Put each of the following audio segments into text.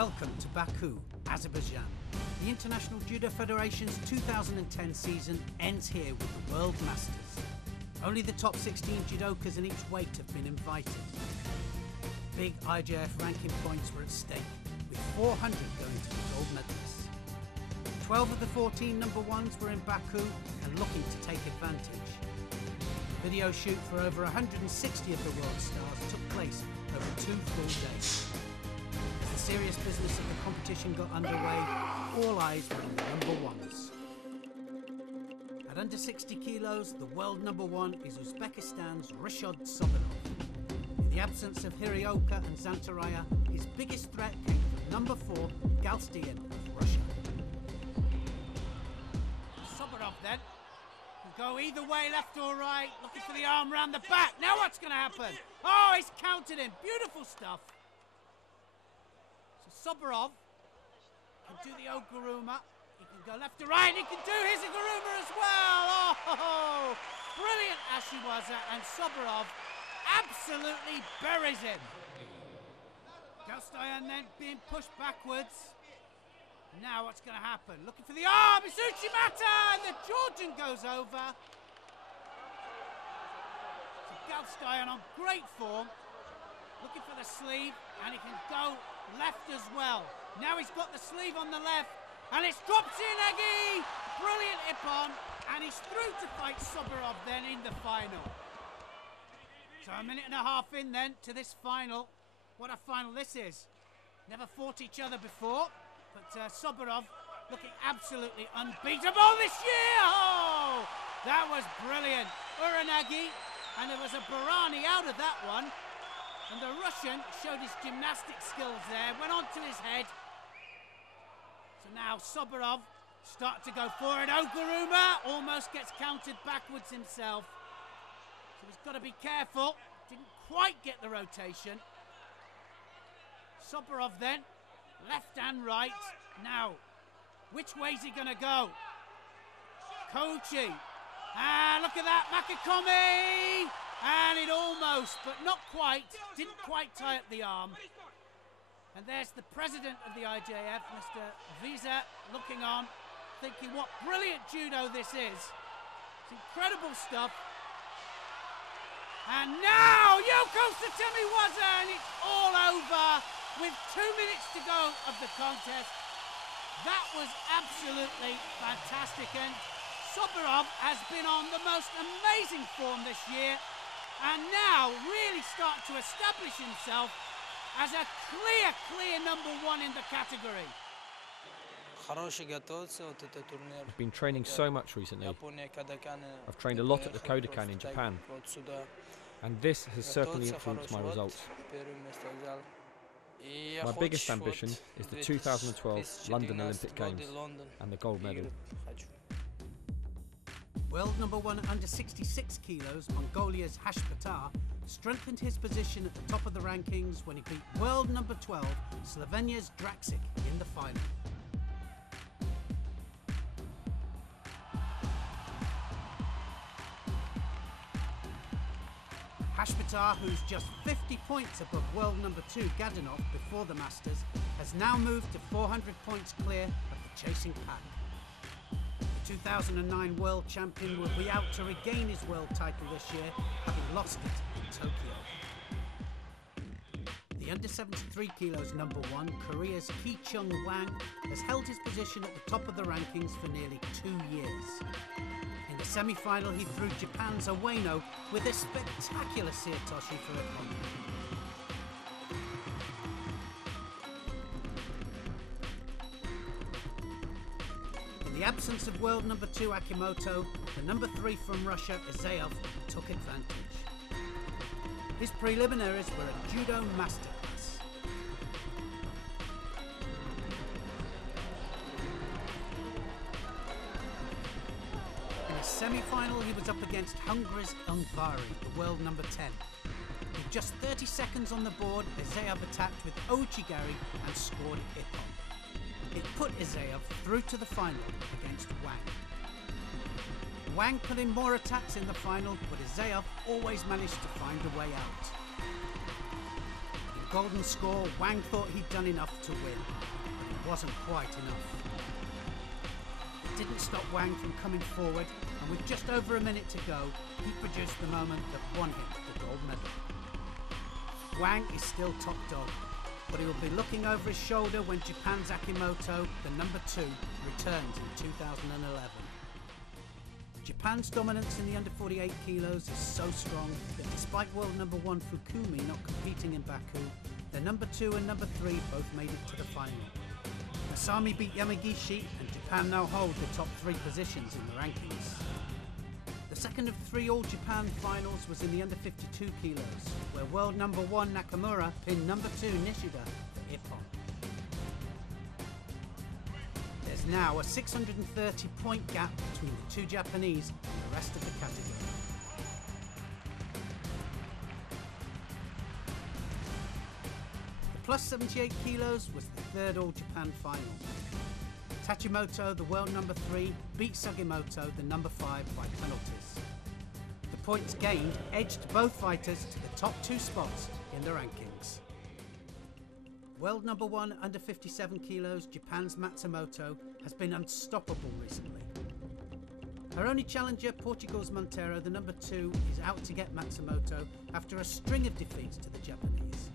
Welcome to Baku, Azerbaijan. The International Judo Federation's 2010 season ends here with the World Masters. Only the top 16 judokas in each weight have been invited. Big IJF ranking points were at stake, with 400 going to the gold medalists. 12 of the 14 number ones were in Baku and looking to take advantage. The video shoot for over 160 of the world stars took place over 2 full days. As the serious business of the competition got underway, all eyes were on the number ones. At under 60 kilos, the world number one is Uzbekistan's Rishod Sobirov. In the absence of Hirioka and Zantaraya, his biggest threat came from number 4, Galstian of Russia. Sobirov then can go either way, left or right, looking for the arm round the back. Now what's going to happen? Oh, he's countered him. Beautiful stuff. So Sobirov can do the Oguruma. He can go left to right, and he can do his Oguruma as well. Oh, brilliant Ashiwaza, and Sobirov absolutely buries him. Galstayan then being pushed backwards. Now what's going to happen? Looking for the arm, it's Uchimata, and the Georgian goes over. So Galstayan on great form, looking for the sleeve, and he can go left as well. Now he's got the sleeve on the left, and it's dropped Inagi! Brilliant Ippon, and he's through to fight Sobirov then in the final. So a minute and a half in then to this final. What a final this is. Never fought each other before, but Sobirov looking absolutely unbeatable this year! Oh, that was brilliant. Uranagi, and there was a Barani out of that one. And the Russian showed his gymnastic skills there, went onto his head. So now Sobirov start to go forward. Oguruma almost gets countered backwards himself. So he's got to be careful. Didn't quite get the rotation. Sobirov then, left and right. Now, which way's he going to go? Kochi. And look at that, Makikomi! And it almost, but not quite, didn't quite tie up the arm. And there's the president of the IJF, Mr. Visa, looking on, thinking what brilliant judo this is. It's incredible stuff. And now Yoko Satemiwaza, and it's all over with 2 minutes to go of the contest. That was absolutely fantastic, and Sobirov has been on the most amazing form this year, and now really starting to establish himself as a clear number one in the category. I've been training so much recently. I've trained a lot at the Kodokan in Japan, and this has certainly influenced my results. My biggest ambition is the 2012 London Olympic Games and the gold medal. World number one under 66 kilos, Mongolia's Hashpatar, strengthened his position at the top of the rankings when he beat world number 12, Slovenia's Draxic, in the final. Hashpatar, who's just 50 points above world number 2 Gadanov before the Masters, has now moved to 400 points clear of the chasing pack. The 2009 world champion will be out to regain his world title this year, having lost it in Tokyo. The under 73 kilos number one, Korea's Ki-chung Wang, has held his position at the top of the rankings for nearly 2 years. In the semi-final, he threw Japan's Ueno with a spectacular Seotoshi for Ippon. In the absence of world number 2 Akimoto, the number 3 from Russia, Azeyev, took advantage. His preliminaries were a judo masterclass. In his semi-final, he was up against Hungary's Ungvari, the world number 10. With just 30 seconds on the board, Azeyev attacked with Ochigari and scored Ippon. It put Azeyev through to the final against Wang. Wang put in more attacks in the final, but Azeyev always managed to find a way out. In golden score, Wang thought he'd done enough to win. It wasn't quite enough. It didn't stop Wang from coming forward, and with just over a minute to go, he produced the moment that won him the gold medal. Wang is still top dog, but he will be looking over his shoulder when Japan's Akimoto, the number 2, returns in 2011. Japan's dominance in the under 48 kilos is so strong that despite world number 1 Fukumi not competing in Baku, the number 2 and number 3 both made it to the final. Masami beat Yamagishi, and Japan now hold the top 3 positions in the rankings. The second of 3 All-Japan finals was in the under 52 kilos, where world number 1 Nakamura pinned number 2 Nishida for Ippon. There's now a 630-point gap between the 2 Japanese and the rest of the category. The plus 78 kilos was the 3rd All-Japan final. Tachimoto, the world number 3, beat Sugimoto, the number 5, by penalties. The points gained edged both fighters to the top 2 spots in the rankings. World number 1 under 57 kilos, Japan's Matsumoto, has been unstoppable recently. Her only challenger, Portugal's Monteiro, the number 2, is out to get Matsumoto after a string of defeats to the Japanese.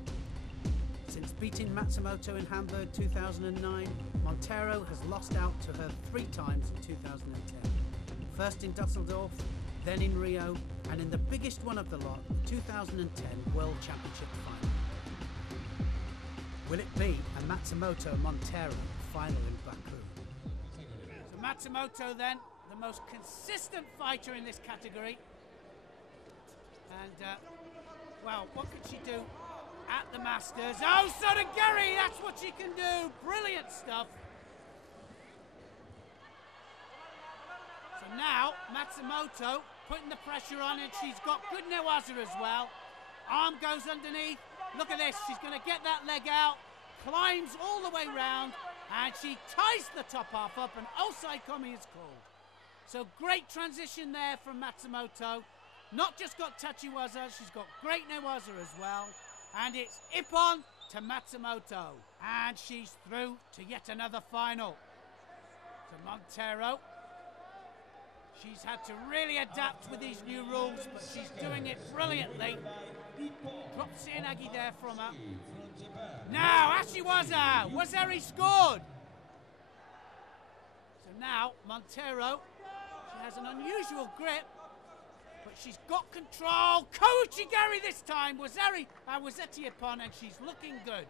Since beating Matsumoto in Hamburg 2009, Monteiro has lost out to her 3 times in 2010. First in Dusseldorf, then in Rio, and in the biggest one of the lot, the 2010 World Championship final. Will it be a Matsumoto-Monteiro final in Baku? So Matsumoto then, the most consistent fighter in this category. And, well, what could she do at the Masters? Oh, Sotogari, that's what she can do. Brilliant stuff. So now, Matsumoto putting the pressure on, and she's got good newaza as well. Arm goes underneath. Look at this, she's going to get that leg out, climbs all the way round, and she ties the top half up, and Osai Komi is called. So great transition there from Matsumoto. Not just got tachiwaza, she's got great newaza as well. And it's Ippon to Matsumoto. And she's through to yet another final. So Monteiro, she's had to really adapt with these new rules, but she's doing it brilliantly. Dropped Seanagi there from her. Now, Ashiwaza! Wazeri scored! So now, Monteiro, she has an unusual grip, but she's got control. Kouchigari this time. Wazeti upon, and she's looking good.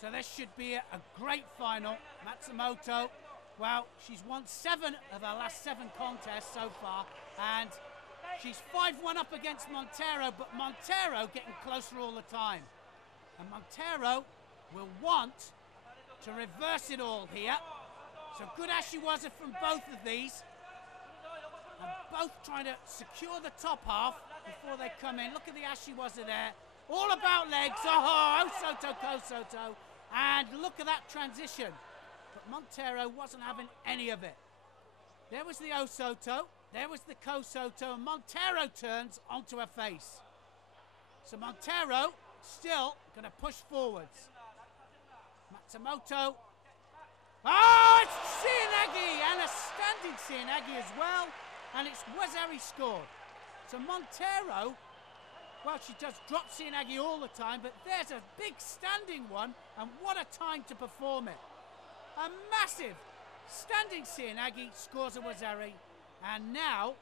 So this should be a great final. Matsumoto, well, she's won 7 of her last 7 contests so far, and she's 5-1 up against Monteiro, but Monteiro getting closer all the time. And Monteiro will want to reverse it all here. So good Ashiwaza from both of these. And both trying to secure the top half before they come in. Look at the Ashiwaza there. All about legs. Oh, Osoto, Kosoto. And look at that transition. But Monteiro wasn't having any of it. There was the Osoto. There was the Kosoto. And Monteiro turns onto her face. So Monteiro still going to push forwards. Matsumoto. Oh, it's Seanagi! And a standing Seanagi as well. And it's Wazeri scored. So Monteiro, well, she does drop Seanagi all the time, but there's a big standing one, and what a time to perform it. A massive standing Seanagi scores a Wazeri, and now,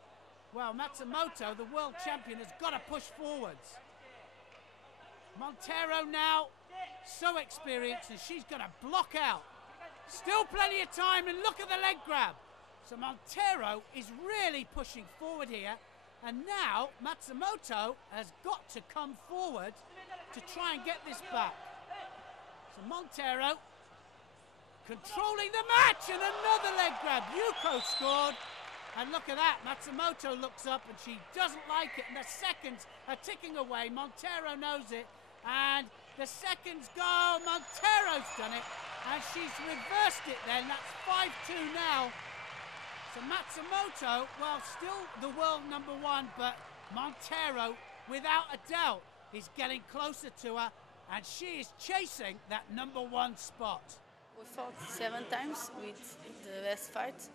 well, Matsumoto, the world champion, has got to push forwards. Monteiro now, so experienced, and she's got to block out. Still plenty of time, and look at the leg grab. So Monteiro is really pushing forward here, and now Matsumoto has got to come forward to try and get this back. So Monteiro controlling the match, and another leg grab. Yuko scored, and look at that. Matsumoto looks up, and she doesn't like it, and the seconds are ticking away. Monteiro knows it, and the seconds go. Monteiro's done it, and she's reversed it then. That's 5-2 now. So Matsumoto, well, still the world number 1, but Monteiro, without a doubt, He's getting closer to her, and she is chasing that #1 spot. We fought 7 times with the best fight.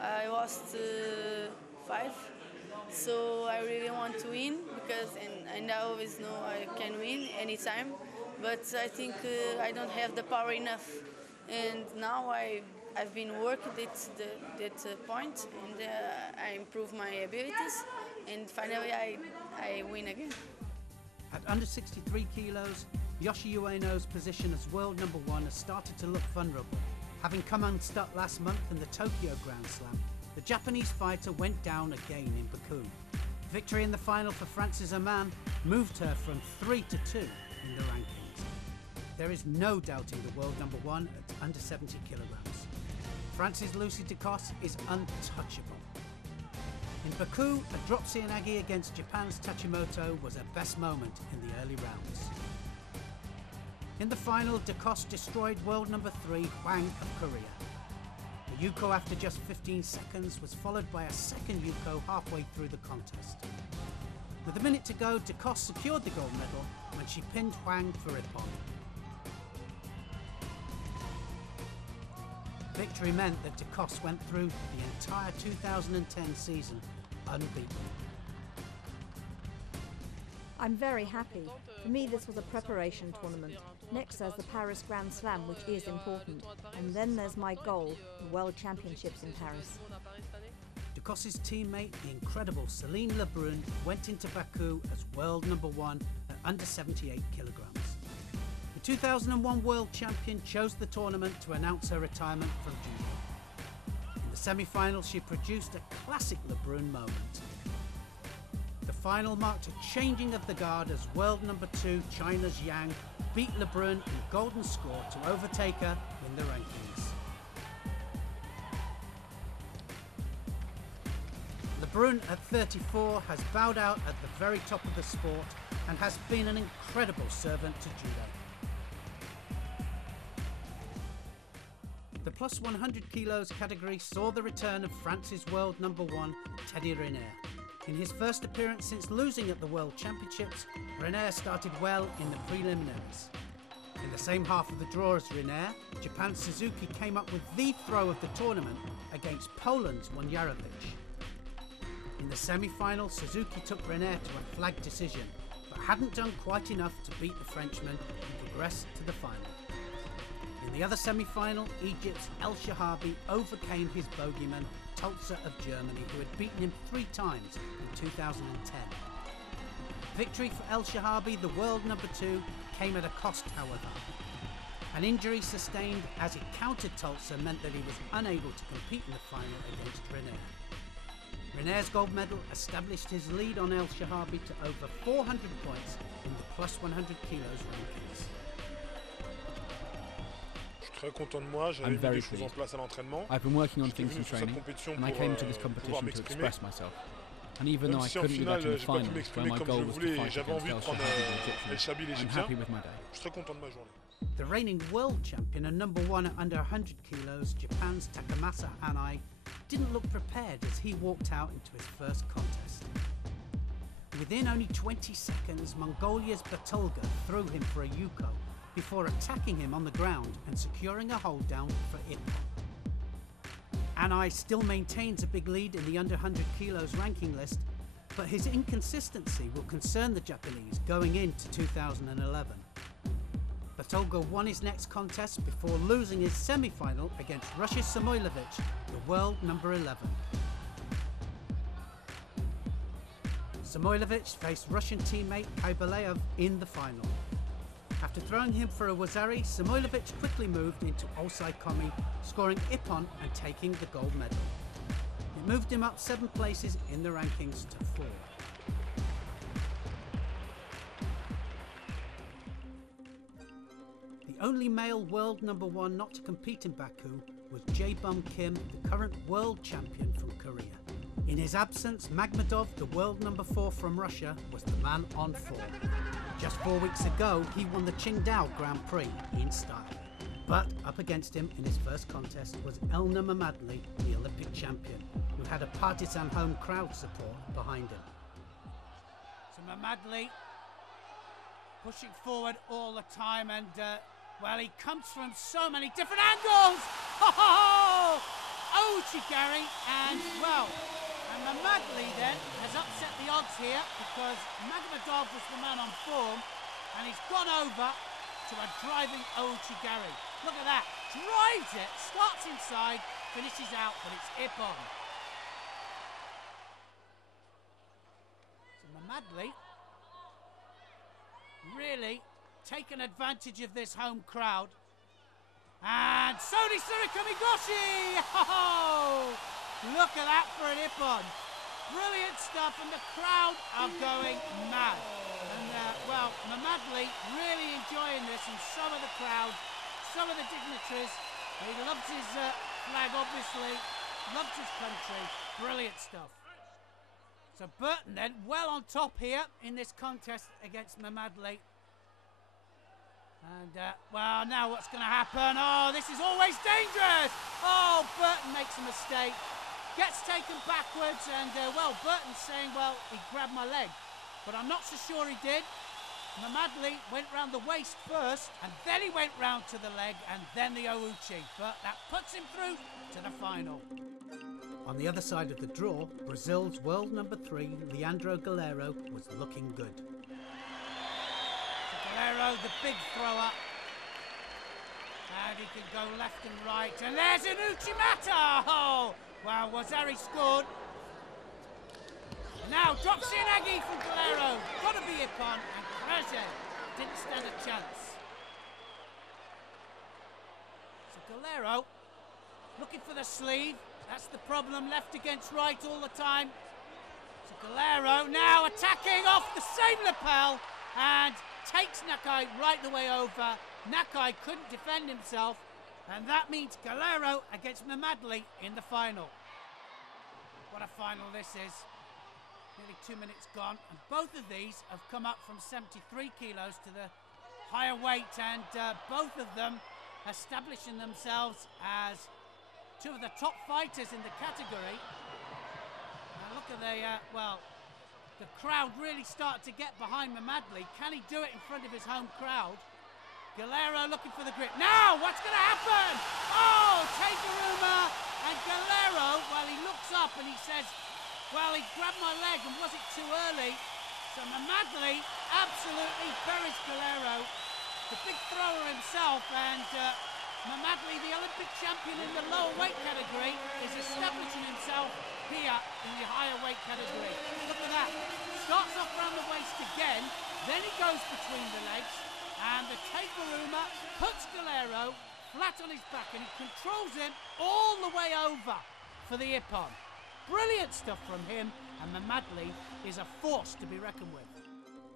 I lost 5, so I really want to win because and I always know I can win anytime. But I think I don't have the power enough, and now I've been working that point, and I improve my abilities, and finally I win again. At under 63 kilos, Yoshi Ueno's position as world #1 has started to look vulnerable. Having come unstuck last month in the Tokyo Grand Slam, the Japanese fighter went down again in Baku. Victory in the final for Frances Oman moved her from 3 to 2 in the rankings. There is no doubting the world #1 at under 70 kilograms. France's Lucy Dacos is untouchable. In Baku, a drop Seoinage against Japan's Tachimoto was her best moment in the early rounds. In the final, Dacos destroyed world #3 Hwang of Korea. The Yuko after just 15 seconds was followed by a second Yuko halfway through the contest. With a minute to go, Dacos secured the gold medal when she pinned Hwang for Ippon. Victory meant that Dacos went through the entire 2010 season unbeaten. I'm very happy. For me, this was a preparation tournament. Next there's the Paris Grand Slam, which is important. And then there's my goal, the World Championships in Paris. Dacos's teammate, the incredible Celine Lebrun, went into Baku as world #1 at under 78 kilograms. The 2001 world champion chose the tournament to announce her retirement from Judo. In the semi-final, she produced a classic Lebrun moment. The final marked a changing of the guard as world #2 China's Yang beat Lebrun in golden score to overtake her in the rankings. Lebrun at 34 has bowed out at the very top of the sport and has been an incredible servant to judo. The plus 100 kilos category saw the return of France's world #1 Teddy Riner. In his first appearance since losing at the World Championships, Riner started well in the preliminaries. In the same half of the draw as Riner, Japan's Suzuki came up with the throw of the tournament against Poland's Wojnarowicz. In the semi-final, Suzuki took Riner to a flag decision, but hadn't done quite enough to beat the Frenchman and progress to the final. In the other semi-final, Egypt's El Shahabi overcame his bogeyman, Tulsa of Germany, who had beaten him 3 times in 2010. Victory for El Shahabi, the world #2, came at a cost, however. An injury sustained as he countered Tulsa meant that he was unable to compete in the final against Riner. Riner's gold medal established his lead on El Shahabi to over 400 points in the plus 100 kilos rankings. I'm very pleased. I've been working on things in training, and I came to this competition to express myself. And even though I couldn't do that in the final, where my goal was to fight against El Shahabi the Egyptian, I'm happy with my day. The reigning world champion and #1 at under 100 kilos, Japan's Takamasa Hanai, didn't look prepared as he walked out into his first contest. Within only 20 seconds, Mongolia's Batulga threw him for a Yuko, before attacking him on the ground and securing a hold down for Ippon. Anai still maintains a big lead in the under 100 kilos ranking list, but his inconsistency will concern the Japanese going into 2011. Batulga won his next contest before losing his semi-final against Russia's Samoilovich, the world #11. Samoilovich faced Russian teammate Kaibalev in the final. After throwing him for a wazari, Samoilovich quickly moved into Osai Komi, scoring Ippon and taking the gold medal. It moved him up 7 places in the rankings to 4. The only male world #1 not to compete in Baku was Jae-bum Kim, the current world champion from Korea. In his absence, Magmadov, the world #4 from Russia, was the man on form. Just 4 weeks ago, he won the Qingdao Grand Prix in style. But up against him in his first contest was Elna Mamadli, the Olympic champion, who had a partisan home crowd support behind him. So Mamadli pushing forward all the time, and well, he comes from so many different angles. Ouchigari, and well, and Mamadli then has upset the odds here because Magomedov was the man on form, and he's gone over to a driving Ouchigari. Look at that, drives it, starts inside, finishes out, but it's Ippon. So Mamadli really taken advantage of this home crowd. And Sodi Surikamigoshi! Oh, look at that for an Ippon. Brilliant stuff, and the crowd are going mad. And well, Mamadli really enjoying this, and some of the crowd, some of the dignitaries. He loves his flag, obviously, loves his country. Brilliant stuff. So Burton then well on top here in this contest against Mamadli. And, well, now what's going to happen? Oh, this is always dangerous! Oh, Burton makes a mistake. Gets taken backwards, and, well, Burton's saying, well, he grabbed my leg. But I'm not so sure he did. Mamadli went round the waist first, and then he went round to the leg, and then the Ouchi. But that puts him through to the final. On the other side of the draw, Brazil's world number 3, Leandro Galero, was looking good. Galero, the big thrower. And he can go left and right. And there's an Uchimata! Oh, wow, Wazari scored. Now, drop Shianagi from Galero. Got to be Ippon. And Kreze didn't stand a chance. So Galero looking for the sleeve. That's the problem. Left against right all the time. So Galero now attacking off the same lapel. And takes Nakai right the way over. Nakai couldn't defend himself, and that means Galero against Mamadli in the final. What a final this is. Nearly 2 minutes gone, and both of these have come up from 73 kilos to the higher weight, and both of them establishing themselves as two of the top fighters in the category. Now look at the, well, the crowd really started to get behind Mamadli. Can he do it in front of his home crowd? Galero looking for the grip. Now, what's going to happen? Oh, Takeruma and Galero, well, he looks up and he says, well, he grabbed my leg and was it too early? So Mamadli absolutely buries Galero, the big thrower himself, and Mamadli, the Olympic champion in the lower weight category, is establishing himself here in the higher weight category. Look at that. Starts off around the waist again, then he goes between the legs, and the Takeruma puts Galero flat on his back, and he controls him all the way over for the Ippon. Brilliant stuff from him, and Mamadli is a force to be reckoned with.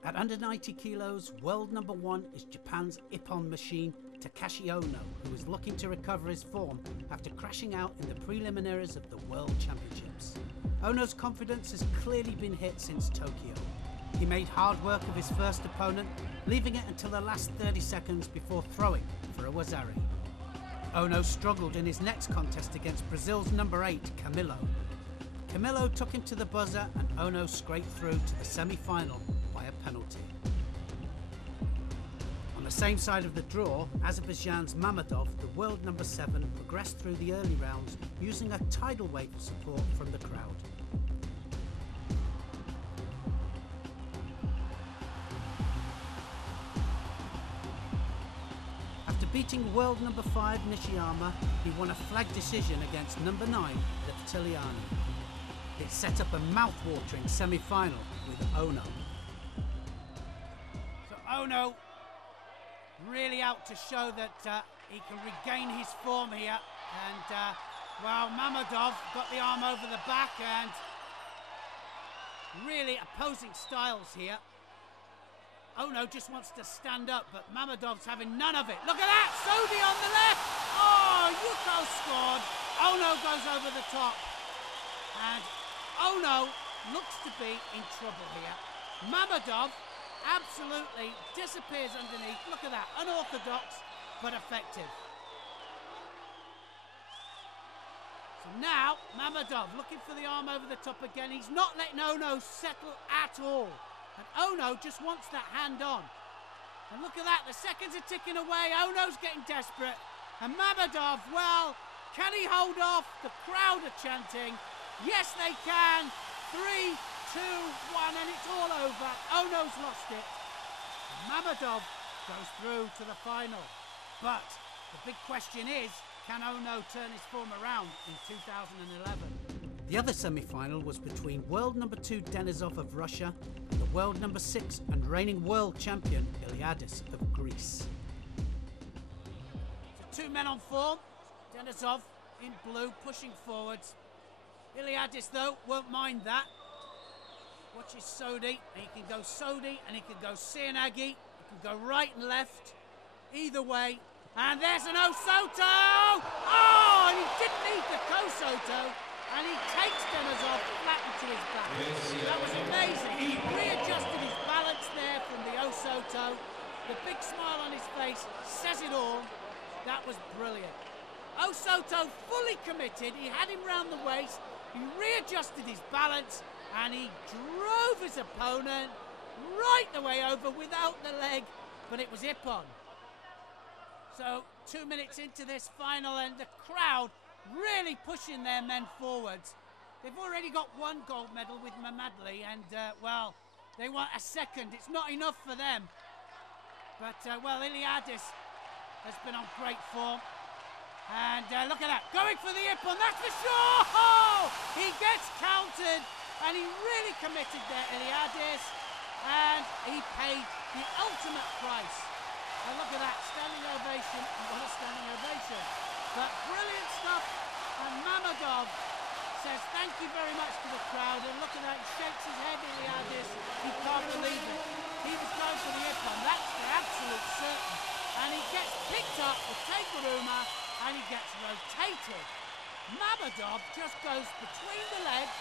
At under 90 kilos, world number 1 is Japan's Ippon machine, Takashi Ono, who is looking to recover his form after crashing out in the preliminaries of the World Championships. Ono's confidence has clearly been hit since Tokyo. He made hard work of his first opponent, leaving it until the last 30 seconds before throwing for a Wazari. Ono struggled in his next contest against Brazil's number 8, Camilo. Camilo took him to the buzzer, and Ono scraped through to the semi-final by a penalty. On the same side of the draw, Azerbaijan's Mamedov, the world number 7, progressed through the early rounds using a tidal wave of support from the crowd. After beating world number 5 Nishiyama, he won a flag decision against number 9 Liptiliani. It set up a mouth-watering semi-final with Ono. So Ono really out to show that he can regain his form here, and well, Mamedov got the arm over the back, and really opposing styles here. Ono just wants to stand up, but Mamedov's having none of it. Look at that! Sodi on the left! Oh, Yuko scored! Ono goes over the top, and Ono looks to be in trouble here. Mamedov absolutely disappears underneath. Look at that, unorthodox but effective. So now Mamedov looking for the arm over the top again. He's not letting Ono settle at all, and Ono just wants that hand on. And look at that, the seconds are ticking away. Ono's getting desperate. And Mammadov, well, can he hold off? The crowd are chanting. Yes, they can. 3, 2, 1, and it's all over. Ono's lost it. And Mammadov goes through to the final. But the big question is, can Ono turn his form around in 2011? The other semi-final was between world number 2 Denisov of Russia and the world number 6 and reigning world champion Iliadis of Greece. So 2 men on form. Denisov in blue, pushing forwards. Iliadis, though, won't mind that. Watches Sodi, and he can go Sodi, and he can go Sianagi. He can go right and left. Either way. And there's an Osoto! Oh, and he didn't need the Kosoto, and he takes Denisov flat into his back. That was amazing. He readjusted his balance there from the Osoto. The big smile on his face says it all. That was brilliant. Osoto fully committed. He had him round the waist. He readjusted his balance, and he drove his opponent right the way over without the leg, but it was Ippon. So 2 minutes into this final, and the crowd really pushing their men forwards. They've already got 1 gold medal with Mamadli, and well, they want a second. It's not enough for them. But well, Iliadis has been on great form. And look at that, going for the Ippon, that's for sure! Oh, he gets countered, and he really committed there, Iliadis, and he paid the ultimate price. And look at that, standing ovation, and what a standing ovation. But brilliant stuff, and Mammadov says thank you very much to the crowd, and look at that, he shakes his head, Iliadis, he can't believe it. He was going for the Ippon, that's for absolute certain. And he gets picked up with Teguruma, and he gets rotated. Mammadov just goes between the legs,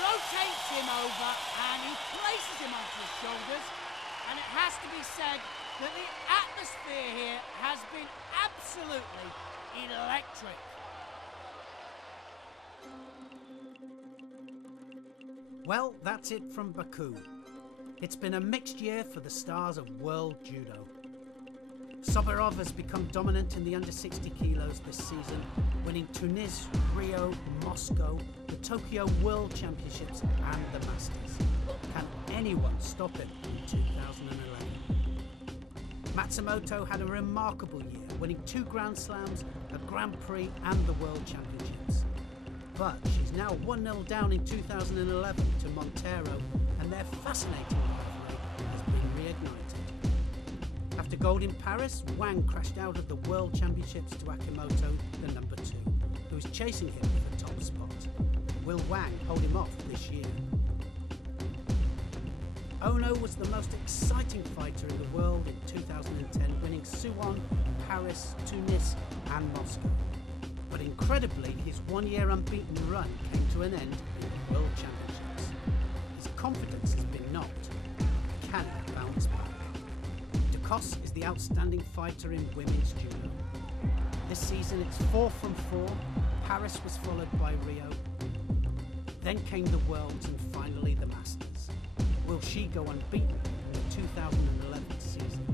rotates him over, and he places him onto his shoulders. And it has to be said that the atmosphere here has been absolutely electric. Well, that's it from Baku. It's been a mixed year for the stars of world judo. Soberov has become dominant in the under 60 kilos this season, winning Tunis, Rio, Moscow, the Tokyo World Championships and the Masters. Can anyone stop him in 2011? Matsumoto had a remarkable year, winning 2 Grand Slams, a Grand Prix and the World Championships. But she's now 1-0 down in 2011 to Montero, and their fascinating rivalry has been reignited. After gold in Paris, Wang crashed out of the World Championships to Akimoto, the number 2, who is chasing him for the top spot. Will Wang hold him off this year? Ono was the most exciting fighter in the world in 2010, winning Suwon, Paris, Tunis and Moscow. But incredibly, his 1-year unbeaten run came to an end in the World Championships. His confidence has been knocked. Can he bounce back? Ducos is the outstanding fighter in women's judo. This season it's 4 from 4. Paris was followed by Rio. Then came the Worlds and finally the Masters. Will she go unbeaten in the 2011 season?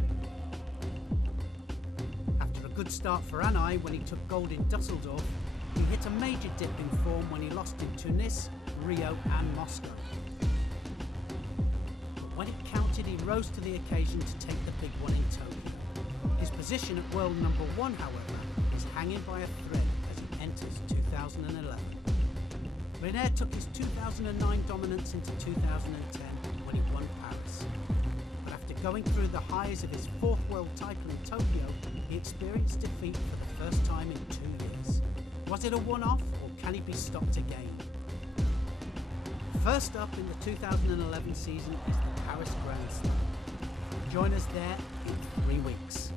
After a good start for Anai when he took gold in Dusseldorf, he hit a major dip in form when he lost in Tunis, Rio and Moscow. But when it counted, he rose to the occasion to take the big one in Tokyo. His position at world number 1, however, is hanging by a thread as he enters 2011. René took his 2009 dominance into 2010 when he won Paris. But after going through the highs of his 4th world title in Tokyo, he experienced defeat for the first time in 2 years. Was it a one-off, or can he be stopped again? First up in the 2011 season is the Paris Grand Slam. Join us there in 3 weeks.